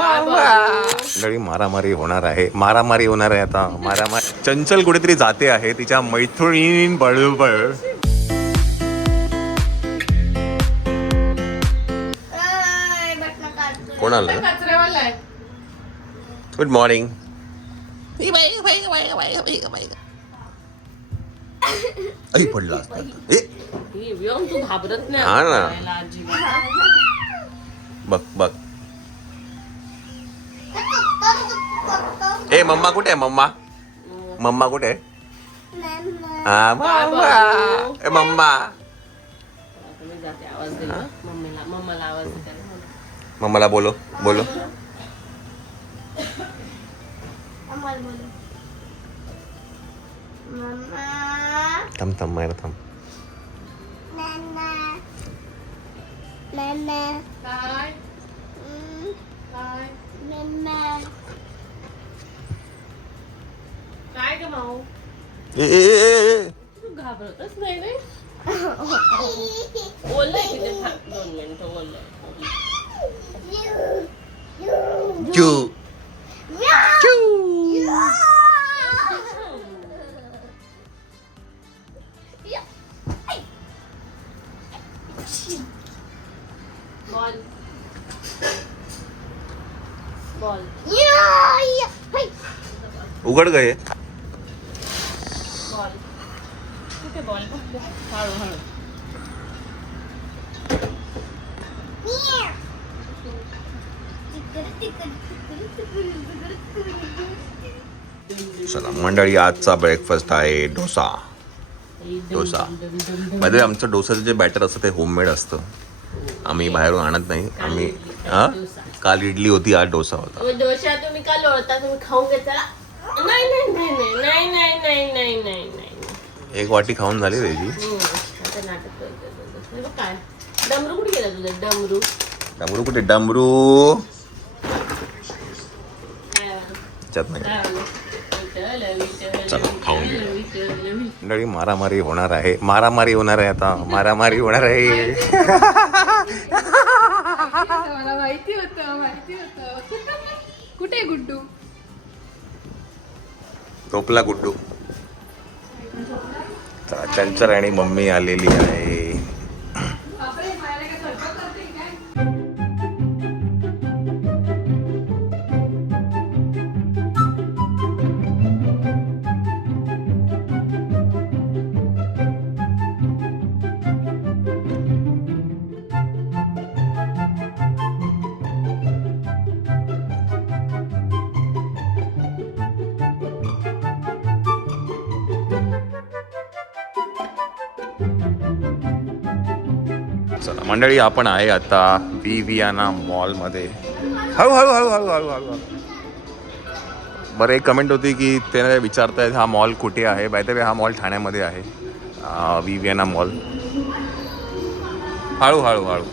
मंडळी मारामारी होणार आहे, मारामारी होणार आहे आता. मारामारी. चंचल कुठेतरी जाते आहे तिच्या मैत्रिणीं बरोबर. कोण आलं? Good morning. आई पडला तू घाबरत नाही. हा ना. बघ बघ. ए मम्मा कुठे आहे? मम्मा मम्मा कुठे आहे? हा मम्मा. ए मम्मा. आवाज दे मम्मीला आवाज दे. मम्माला बोलो बोलो. थांब थांब मायरा थांब. काय ग माऊ? ए तू घाबरतच नाही रे. बोललंय की ते 2 मिनिटं बोललंय. चू चू. बॉल बॉल उघड गए. बॉल कुठे बॉल? हळू हळू. चला मंडळी, आजचा ब्रेकफास्ट आहे डोसा. डोसा मध्ये आमचं डोसाचं जे बॅटर असतं ते होममेड असतं. आम्ही बाहेरून आणत नाही. आम्ही काल इडली होती, आज डोसा होता. डोसा तुम्ही का लोळता? तुम्ही खाऊन घेता? नाही नाही नाही नाही नाही नाही नाही नाही नाही. एक वाटी खाऊन झाली त्याची. आता नाटक करतो. काय डमरू कुठे गेला तुझा? डमरू डमरू कुठे? डमरू चला खाऊन घेऊ. मंडळी मारामारी होणार आहे, मारामारी होणार आहे आता. मारामारी होणार आहे. मला माहिती होतं. कुठे गुड्डू? झोपला गुड्डू. चंचल आणि मम्मी आलेली आहे. चला मंडळी, आपण आहे आता विवियाना मॉलमध्ये. हळू हळू हळू हळू हळू हळू. बरं, एक कमेंट होती की ते विचारतायत हा मॉल कुठे आहे. बाय द वे हा मॉल ठाण्यामध्ये आहे, विवियाना मॉल. हळू हळू हळू.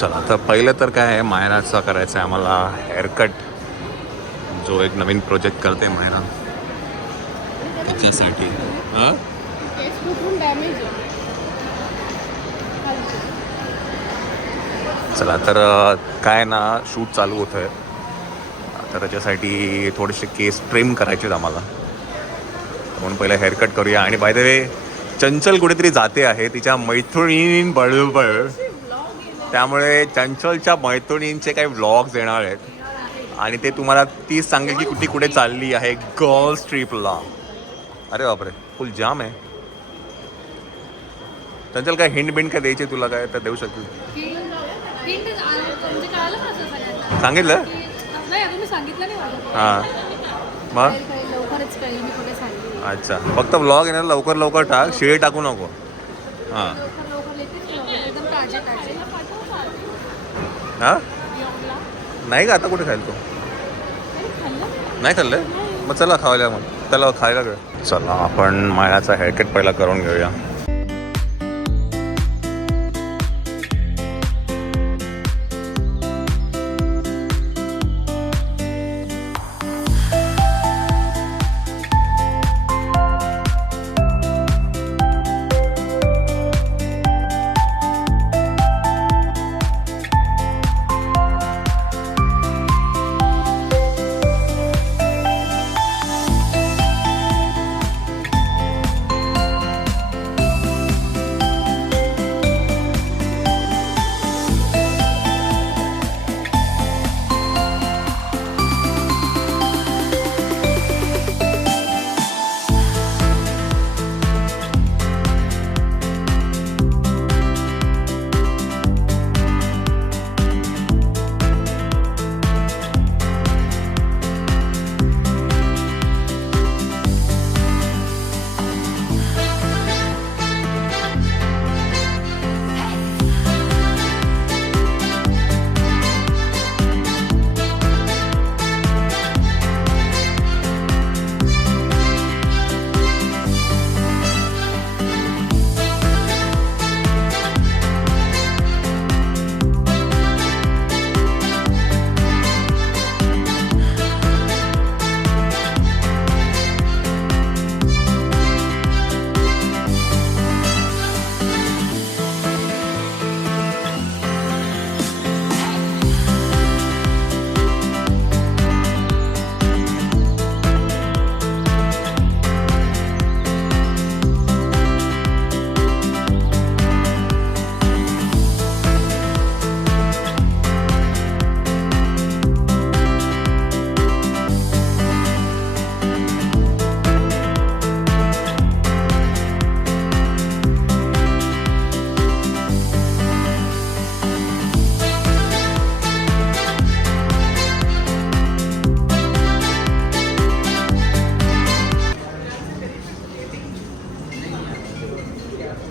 चला तर पहिलं तर काय आहे, मायराचा करायचं आहे आम्हाला हेअरकट. जो एक नवीन प्रोजेक्ट करते मायरा त्याच्यासाठी. चला तर काय ना, शूट चालू होतं आहे तर त्याच्यासाठी थोडेसे केस ट्रिम करायचे आहेत आम्हाला, म्हणून पहिला हेअरकट करूया. आणि बाय द वे चंचल कुठेतरी जाते आहे तिच्या मैत्रिणीं बरोबर, त्यामुळे चंचलच्या मैत्रिणींचे काही व्लॉग्स येणार आहेत आणि ते तुम्हाला तीच सांगेल की कुठे कुठे चालली आहे गर्ल्स ट्रिपला. अरे बापरे, फुल जाम आहे. चंचल काय हिंट बिंट काय द्यायची तुला, काय तर देऊ शकते? सांगितलं हां मग अच्छा, फक्त व्लॉग येणार लवकर लवकर टाक, शिळे टाकू नको. हां हां नाही का, आता कुठे खायला तू? नाही खाल्लंय? मग चला खायला, मग त्याला खायला घेऊ. चला आपण मायाचा हेअरकट पहिला करून घेऊया.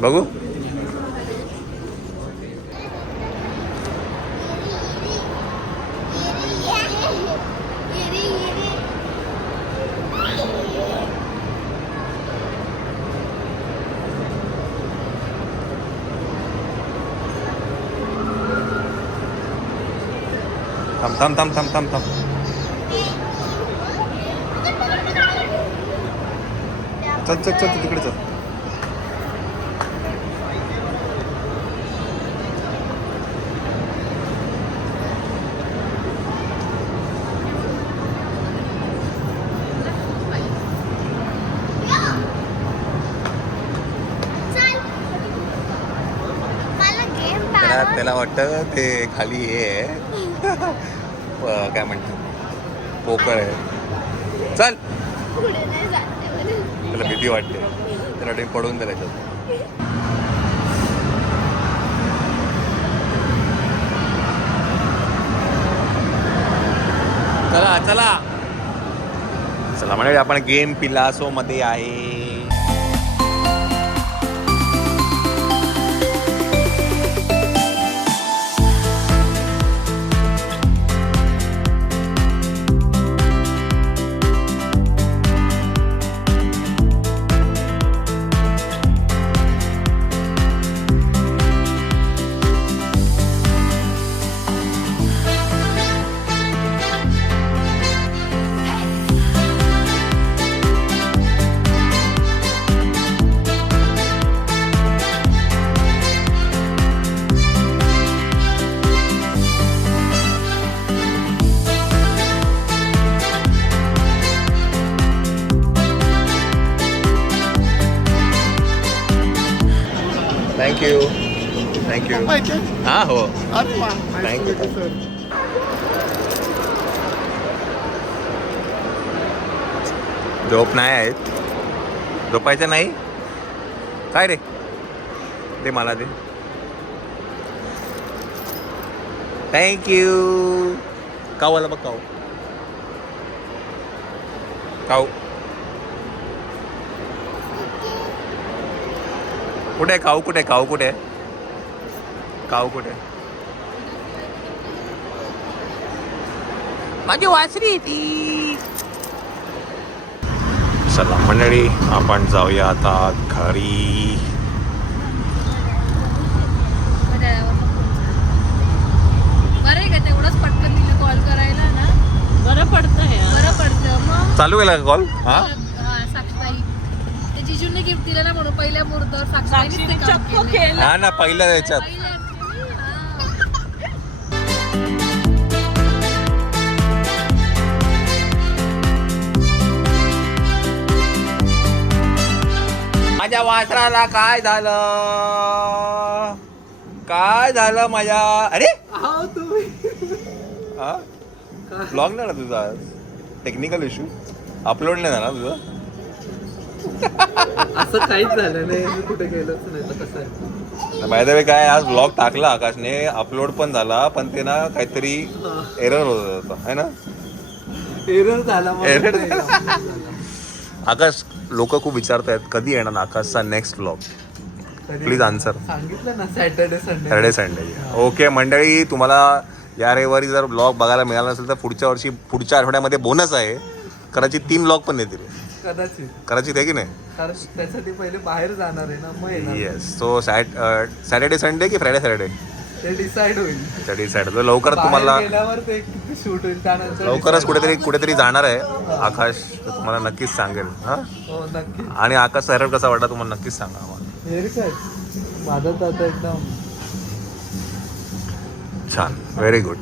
बघू. थांब थांब थांब थांब थांब थांब. चल चल चल तिकडे चल. त्याला वाटतं ते खाली हे आहे काय म्हणतात पोकळ आहे. चल त्याला भीती वाटते. त्याला ते पडून द्यायचं. चला चला चला म्हणजे आपण गेम पिलासो मध्ये आहे. Thank you thank you. हां हो थँक्यू. झोप नाही आहेत. झोपायचं नाही काय रे. दे मला दे. थँक्यू. काऊ आला बघ. काऊ काऊ कुठे आहे. काऊ कुठे. काऊ कुठे. काऊ कुठे. माझी वासरी ती. चला मंडळी आपण जाऊया आता घरी. बरं आहे का तेवढंच पटकन तिला कॉल करायला ना. बरं पडतं मग चालू केला कॉल. हा साक्षीबाई ते जिजूने गिफ्ट दिलं ना म्हणून पहिल्या मुहूर्तावर साक्षीबाईने ते काम चक्क केलं. केलं. हा ना पहिल्या याच्यात. पहिल्या माझ्या वासराला काय झालं. काय झालं माझ्या. अरे हा ब्लॉग नाही ना तुझा. Technical issue. अपलोड नाही झाला तुझं. असं काहीच झालं नाही. मी कुठे गेलोच नाही. तर कसं आहे बाय द वे काय आज ब्लॉग टाकला आकाशने. अपलोड पण झाला पण ते ना काहीतरी एरर होत होता है ना. एरर झाला मला Error नाही झाला. आकाश लोक खूप विचारत आहेत कधी येणार आकाशचा नेक्स्ट ब्लॉग. कधी प्लीज आन्सर. सांगितलं ना सॅटर्डे संडे. ओके मंडळी तुम्हाला या रविवारी जर ब्लॉग बघायला मिळाला नसेल तर पुढच्या वर्षी पुढच्या आठवड्यामध्ये बोनस आहे. कदाचित 3 ब्लॉग पण येतील. कदाचित आहे की नाही. कारण त्यासाठी पहिले बाहेर जाणार आहे ना मग येणार. येस. सो सॅटर्डे संडे की फ्रायडे सॅटर्डे ते डिसाईड होईल. डिसाईड लवकरच बाहेर तुम्हाला गेल्यावर ते किती शूट होईल त्यानंतर लवकरच decide कुठेतरी जाणार आहे आकाश. तर तुम्हाला नक्कीच सांगेल. हा हो नक्की. आणि आकाशचा हेअर कसा वाटला तुम्हाला नक्कीच सांगा आम्हाला. हेअर कट माझा तर आता एकदम छान. Very good.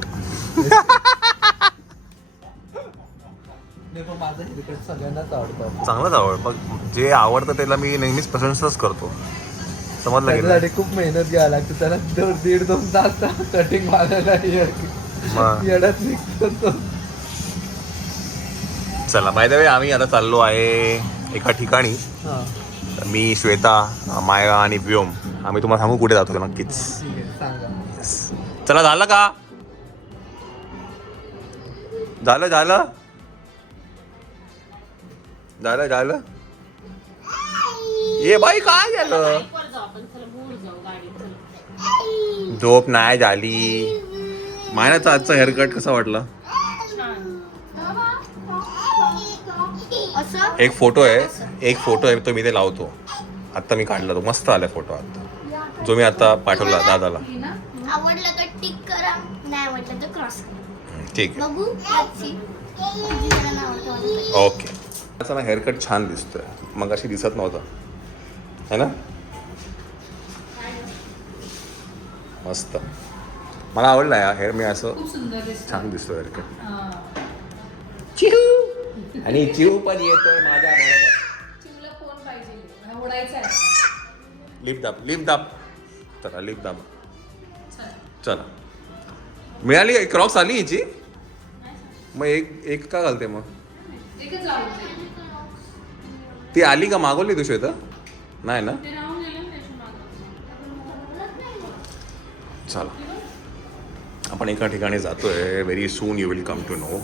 नाही पण माझा हेअरकट सगळ्यांनाच आवडतो. चांगलंच आवड. मग जे आवडतं त्याला मी नेहमीच प्रशंसाच करतो. समजलं की नाही? त्याच्यासाठी खूप मेहनत घ्यावी लागते. त्याला 1.5-2 तास कटिंग मारायला मग येड्यात निघतो तो. चला बाय द वे आम्ही आता चाललो आहे एका ठिकाणी. हा मी श्वेता माया आणि व्योम आम्ही तुम्हाला सांगू कुठे जातो नक्कीच. ठीक आहे सांगा. Yes. चला झालं का. झालं झालं झालं झालं. ये बाई काय झालं. बाईकवर जाऊ आपण. झोप नाही झाली. मायनाचा आजचा हेअरकट कसा वाटला? असं एक फोटो आहे तो मी ते लावतो. आत्ता मी काढला तो मस्त आलाय फोटो आता, जो मी आता पाठवला दादाला. आवडलं तर टिक करा, नाही आवडलं तर क्रॉस करा. ठीक आहे, बघू आजची किती जणांना आवडतं माझं. ओके. त्याचा ना हेअरकट छान दिसतोय, मग अशी दिसत नव्हता है ना. मस्त, मला आवडला या हेअर. मी असं खूप सुंदर दिसतं. छान दिसतोय हेअरकट. हा. आणि चिव पण येतोय माझ्या बरोबर. चिवला फोन पाहिजे, उडायचा आहे. लिप दाब चला, लिप दाब. चल. चला, मिळाली क्रॉक्स आली हिची. मग एक का घालते मग? एकच लावते. ती आली का? मागवली तू श्वेता? नाही ना. ते राहून गेलं ना त्याच्या मागं. चला, आपण एका ठिकाणी जातोय. Very soon you will come to no.